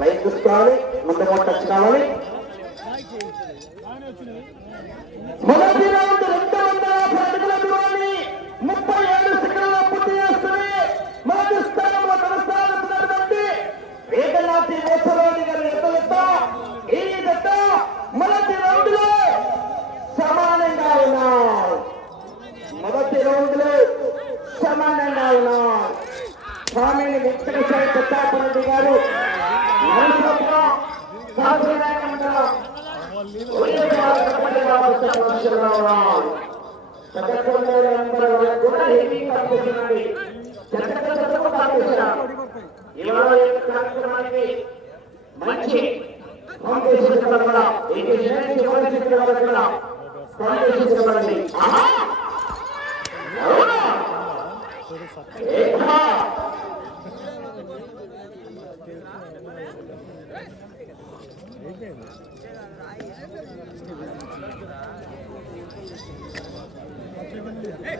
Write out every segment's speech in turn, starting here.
Line తీసుకురావాలి ముందు కూడా టచ్ కావాలి మొదటి రౌండ్ రెండు వందల పరుగుల దూరాన్ని ముప్పై ఏడు సెకండ్ల పూర్తి చేస్తుంది. మొదటి స్థానంలో కొనసాగుతున్నటువంటి వేదనాథి మోసరాజు గారి ఎంత ఈ మొదటి రౌండ్లో సమానంగా మొదటి రౌండ్లో సమానంగా స్వామిని వెంకటేశ్వర ప్రతాపరెడ్డి గారు మంచి కాంపిటీషన్ కూడా ఈ కాంపిటీషన్ కూడా కాంపిటీషన్ చెప్పండి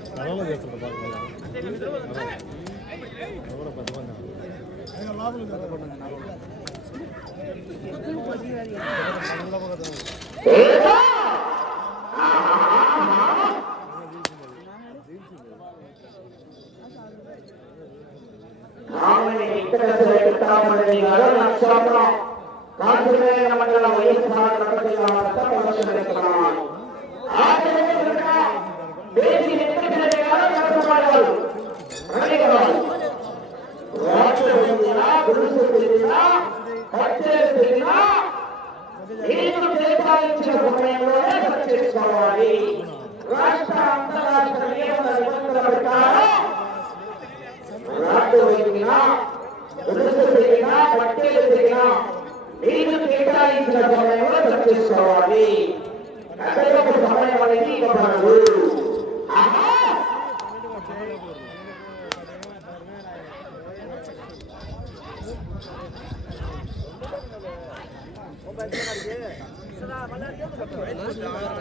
కళలో చేస్తుంటారు బాగా ఎవరో పెద్ద మంది ఏహా రామని వెంకటేశ్వర మండల గారు నక్షత్రం జిల్లా రాష్ట్ర సమయంలోనే చేసుకోవాలి రాష్ట్ర అంతరాష్ట్ర నియమ నిబంధనల ప్రకారం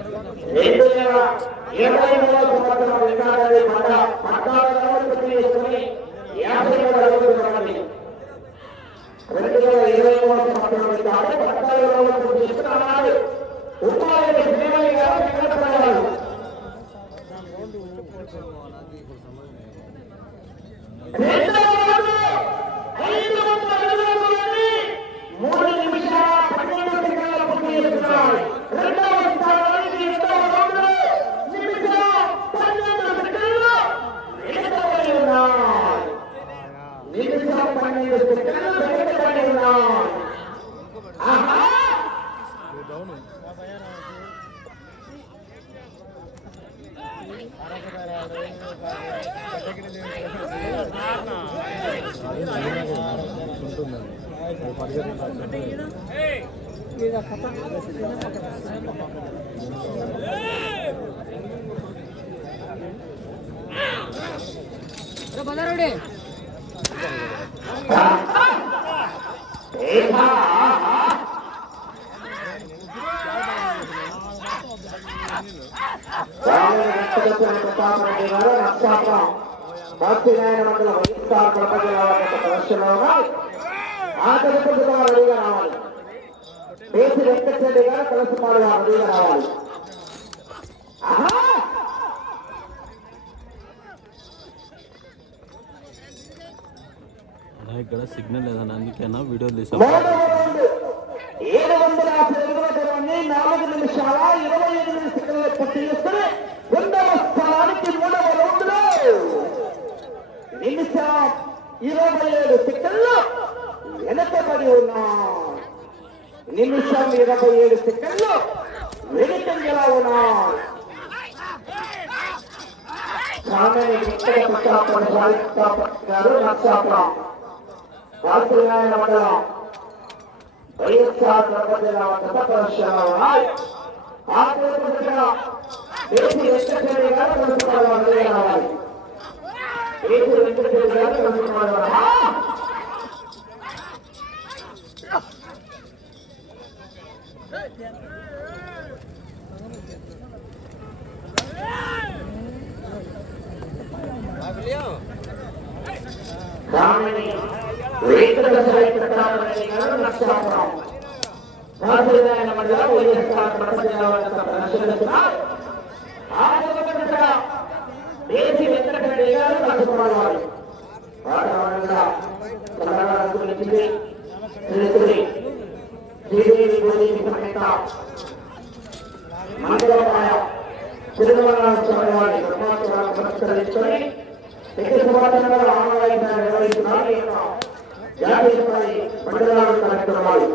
రెండు వేల ఇరవై మూడవ సంవత్సరం విధానాన్ని పంట పద్నాలుగు రోజులు తీసుకుని యాభై మూడు రోజులు ఉన్నది రెండు వేల ఇరవై మూడవ సంవత్సరం విధానం పద్నాలుగు రోజులు తీసుకున్నాడు ఉపాధి శ్రీమణి గారు వెంకటరావు రెండవ రౌండ్ ఐదు వందల ఇరవై మంది మూడు నిమిషాల పన్నెండు సెకండ్ల పూర్తి చేస్తున్నారు రెండవ స్థానానికి రెండవ రౌండ్ నిమిషం పన్నెండు సెకండ్లు వెనుకబడి ఉన్నాయి నిమిషం పన్నెండు సెకండ్లు వెనుకబడి ఉన్నాయి ఆహా డౌన్ ఉంటుందండి పరిగెత్తుకుంటూ బదారుడే ఏహా స్వామి వైఎస్ఆర్ కడప జిల్లా ప్రదర్శనలో ఆఖరి రావాలి పేసి వెంకటరెడ్డి గారు కలసపాడు రెడీగా రావాలి. ఆహా! అన్నా ఇక్కడ సిగ్నల్ లేదన్నా అందుకేనా వీడియో తీసా ఏడు వందల దూరాన్ని నాలుగు నిమిషాల ఇరవై ఎనిమిది సెకండ్ల పూర్తి చేసుకుని రెండవ స్థానానికి మూడవ రౌండ్లో నిమిషం ఇరవై ఏడు సెకండ్లు. వెనకబడి ఉన్నా. నిమిషం ఇరవై ఏడు సెకండ్లు. వెనుకంజలా ఉన్నా కామెని ఇక్కడ గారు మండలం. వైఎస్ఆర్ కడప జిల్లా గత ప్రదర్శనలో ఉన్నాయి. ఆ గారు కలుసుకోవాలి రావాలి. గారు కలుసుకోవాలి కామెని వెంకట సాయి గారు నర్సాపురం రాజధాని మండలం వైఎస్ఆర్ కడప జిల్లా గత దేశీ వెంకటరెడ్డి గారు కలుసుకోవాలి వాతావరణంగా తెలంగాణ గురించి తెలుసుకుని శ్రీదేవి మంగళవాయ తిరుమల వారి బ్రహ్మోత్సవాలు పురస్కరించుకొని ఆనవాయితీ నిర్వహిస్తున్నారు జాతీయ స్థాయి మండలాలు కార్యక్రమాలు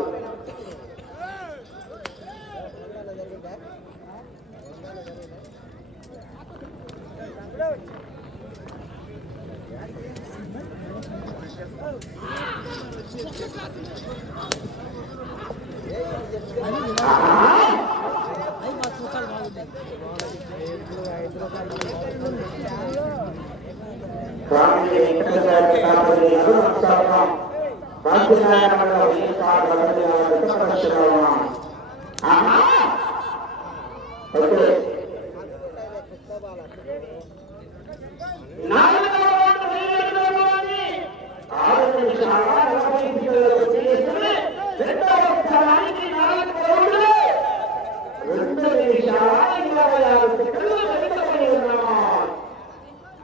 స్వామి వెంకటేశ్వర ప్రతాపరెడ్డి గారు నమస్కారం కాంతినారాయణ మండలం వైఎస్ఆర్ ఓకే ఆరు నిమిషాల నలభై సెకండ్లకు రెండవ స్థానానికి నాలుగు రౌండ్లు. రెండు నిమిషాల ఇరవై ఆరు సెకండ్లు వెనుకబడి ఉన్నాం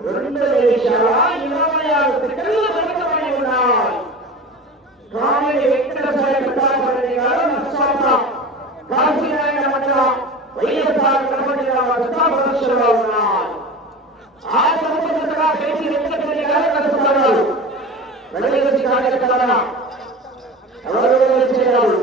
రెండు నిమిషాల ఇరవై ఆరు సెకండ్లు వెనుకబడి ఉన్నాయి కామిడి వెంకటేశ్వర ప్రతాపరెడ్డి గారు నర్సాపురం కాశీనారాయణ మండలం వైఎస్ఆర్ కడప జిల్లా వద్ద ప్రదర్శనలో ఉన్నాయి ఆ సంబంధించిన కేసీ వెంకటరెడ్డి గారు కలుస్తున్నారు వెలుగుచి కార్యక్రమ ఎవరు వచ్చేవారు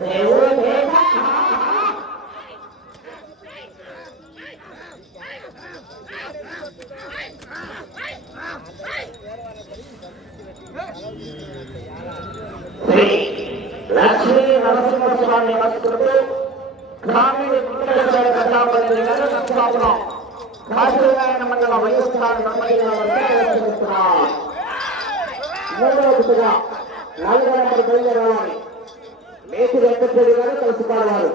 దేవుడు దేవా శ్రీ లక్ష్మీ నరసింహస్వామి భక్తుడు గ్రామీణ వెంకటేశ్వర ప్రతాపరెడ్డి గారు నరసింహాపురం కాశీనారాయణ మండల వైఎస్ఆర్ మూడవదిగా నాలుగు నెంబర్ బయలుదేరాలని మేకు వెంకటరెడ్డి గారు కలుసుకోవాలి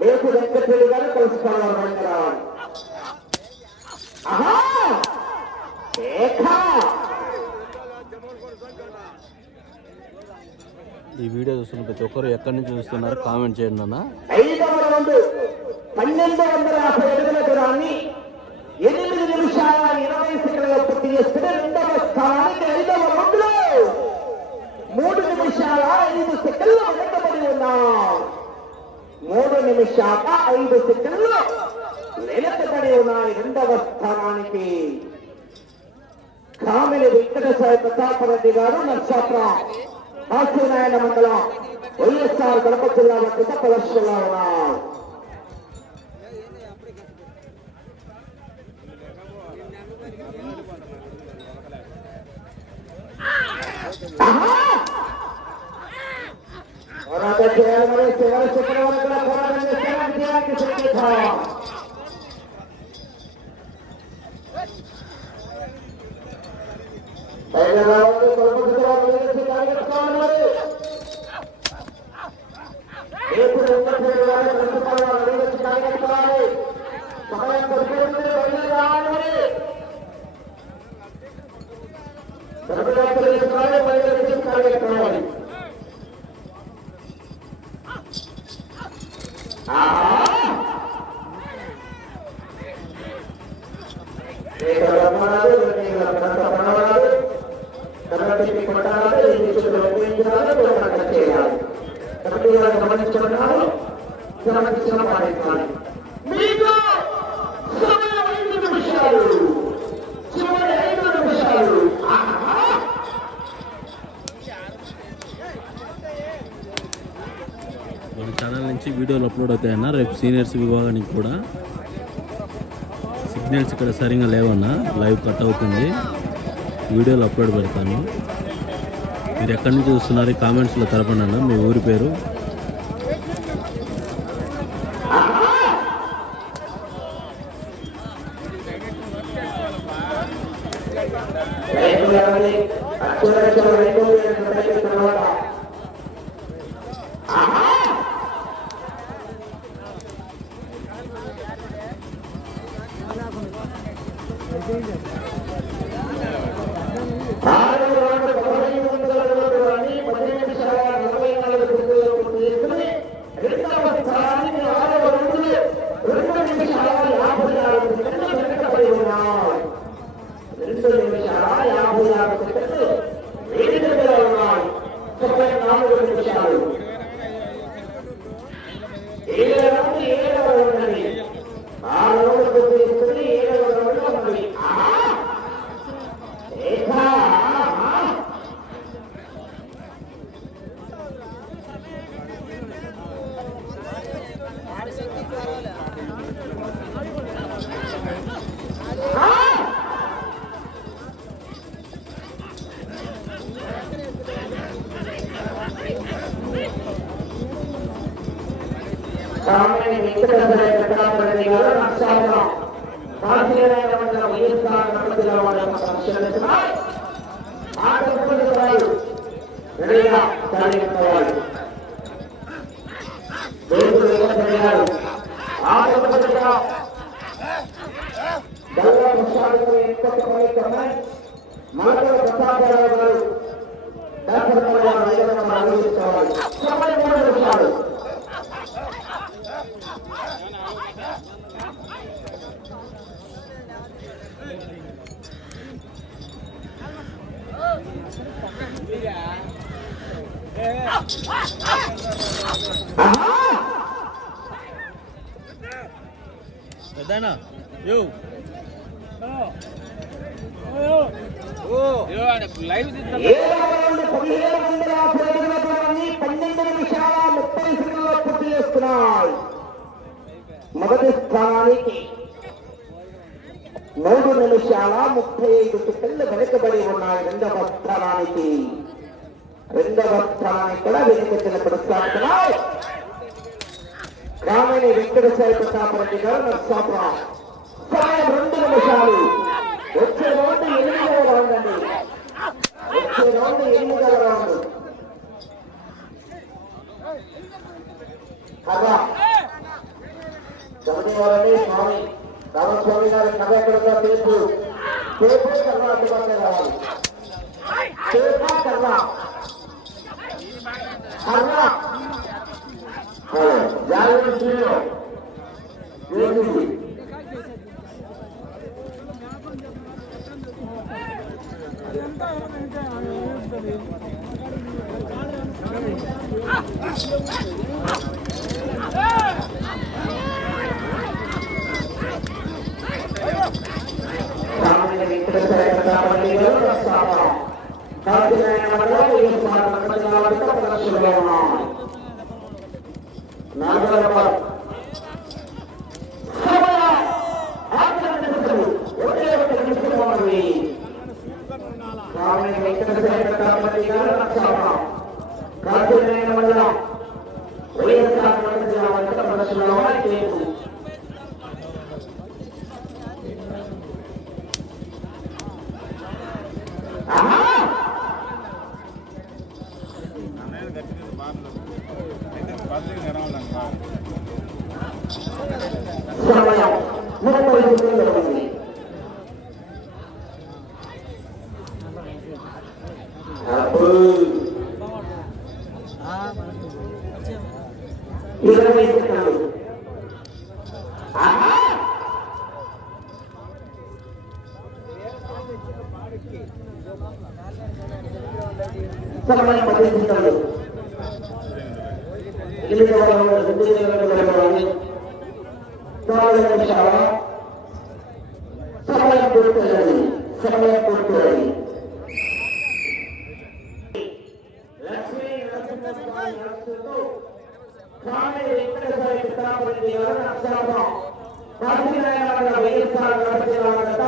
మేకు వెంకటరెడ్డి గారు కలుసుకోవాలి బయలుదేరాలని. ఆహా! ఈ వీడియో చూస్తున్న ప్రతి ఒక్కరు ఎక్కడి నుంచి చూస్తున్నారు కామెంట్ చేయండి అన్న. పన్నెండు వందల యాభై అడుగుల దూరాన్ని ఎనిమిది నిమిషాల ఇరవై సెకండ్ల పూర్తి చేసుకుని రెండవ స్థానానికి ఐదవ రౌండ్లో మూడు నిమిషాల ఐదు సెకండ్లు. వెనకబడి ఉన్నాం మూడు నిమిషాల ఐదు సెకండ్లు. వెనకబడి ఉన్నాయి రెండవ స్థానానికి కామిని సాయి ప్రతాపరెడ్డి గారు నర్సాపురం కాశీనారాయణ మండలం వైఎస్ఆర్ కడప జిల్లా వద్ద ప్రదర్శనలో ఉన్నారు ఆహా! పోరాటం చేయాలి మరి చివరి చివరి వరకు కూడా పోరాటం చేస్తారా విజయానికి సంకేతం హైదరాబాద్ కొలపతిరావు విజయశ్రీ కార్యక్రమాలు మరి రేపు వెంకటేశ్వర గారి ప్రతిపాదన విజయశ్రీ కార్యక్రమాలు సమయం దొరికింది బయలు రావాలి సర్వదాత్రి బయలు కార్యక్రమాలు రత్నాలు అప్లోడ్ అవుతాయన్నా. రేపు సీనియర్స్ విభాగానికి కూడా సిగ్నల్స్ ఇక్కడ సరిగా లేవన్నా. లైవ్ కట్ అవుతుంది. వీడియోలు అప్లోడ్ పెడతాను. మీరు ఎక్కడి నుంచి చూస్తున్నారు? కామెంట్స్లో తెలపండి అన్న. మీ ఊరి పేరు? తర్వాత నాలుగు నిమిషాలు ರಾಮನಿಗೆ ವೆಂಕಟೇಶ್ವರ ಕಟ್ಟಡಗಳಿರುವ ನಕ್ಷತ್ರ ಕಾಶಿರಾಯನ ಮಂದಿರ ವೈಯಕ್ತಾನ ಕಟ್ಟಡಗಳಾದ ನಕ್ಷತ್ರ ಆ ಕಟ್ಟಡಗಳು ನಡೆಯ ಕಾರ್ಯಕ್ರಮವಾಗಿ ದೇವರ ಪರಿಹಾರ ಆ ಕಟ್ಟಡಗಳ ದೈವ ಪ್ರಸಾದಕ್ಕೆ ಎಂಬತ್ತು వందల పదిహేను దూరాన్ని పన్నెండు నిమిషాల ముప్పై పూర్తి చేస్తున్నాయి. మొదటి స్థానానికి మూడు నిమిషాల ముప్పై ఐదు సెకండ్లు వెనుకబడి ఉన్నాయి రెండవ స్థానానికి. రెండవ స్థానానికి కూడా వెనుకొచ్చిన కొనసాగుతున్నాయి గ్రామీణ వెంకటేశ్వర ప్రతాపరెడ్డి గారు నర్సాపురం సమయం రెండు నిమిషాలు వచ్చే రౌండ్ ఎనిమిదవ రౌండ్ అండి వచ్చే రౌండ్ ఎనిమిదవ రౌండ్ కర్ర గమనివ్వాలండి స్వామి రామస్వామి గారి కర్ర ఎక్కడుందో తెలుసు టేపు కర్ర అందుబాటులో రావాలి టేపు కర్ర కర్ర జాగ్రత్త శ్రీలో వేసింది రామయ్య వెంకటేశ్వర ప్రతాపరెడ్డి గారు ప్రస్తావన కాకినాడ మండలం వైఎస్ఆర్ మండలాలకు ప్రదర్శనలో ఉన్నాయి నాలుగవ నెంబర్ సమయ ఆఖరి నిమిషాలు ఒకే ఒక నిమిషం ఉన్నది రామయ్య వెంకటేశ్వర ప్రతాపరెడ్డి గారు ప్రస్తావన కాకినాడ మండలం వైఎస్ఆర్ మండలాలకు ప్రదర్శనలో ఉన్నాయి కేసు సమయం ముప్పై సెకండ్లు ఉంది అబ్బో. ఇరవై సెకండ్లు ఆహా! సమయం పది సెకండ్లు ఎనిమిదవ రౌండ్ రెండు నిమిషాలు నాలుగు నిమిషాల సమయం పూర్తయింది సమయం పూర్తయింది ప్రభుత్వాలు నడప చేయాలన్న